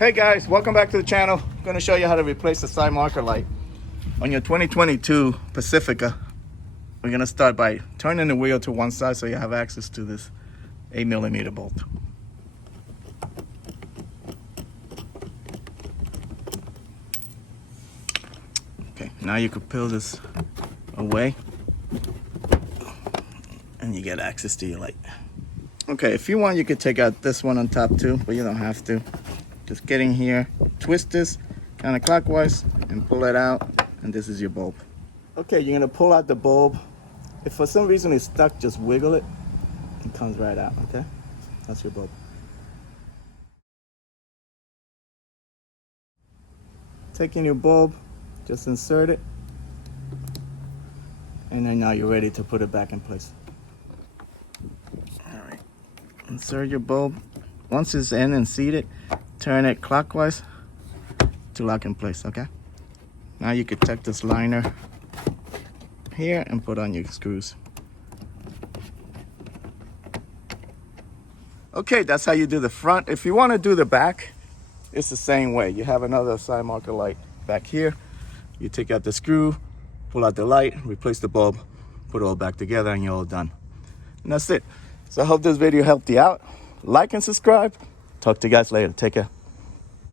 Hey guys, welcome back to the channel. I'm going to show you how to replace the side marker light on your 2022 Pacifica. We're going to start by turning the wheel to one side so you have access to this 8mm bolt. Okay, now you can peel this away and you get access to your light. Okay, if you want, you could take out this one on top too, but you don't have to. Just get in here, twist this counterclockwise and pull it out, and this is your bulb. Okay, you're gonna pull out the bulb. If for some reason it's stuck, just wiggle it. It comes right out, okay? That's your bulb. Taking your bulb, just insert it, and then now you're ready to put it back in place. All right, insert your bulb. Once it's in and seated, turn it clockwise to lock in place, okay? Now you could take this liner here and put on your screws. Okay, that's how you do the front. If you want to do the back, it's the same way. You have another side marker light back here. You take out the screw, pull out the light, replace the bulb, put it all back together, and you're all done. And that's it. So I hope this video helped you out. Like and subscribe. Talk to you guys later. Take care.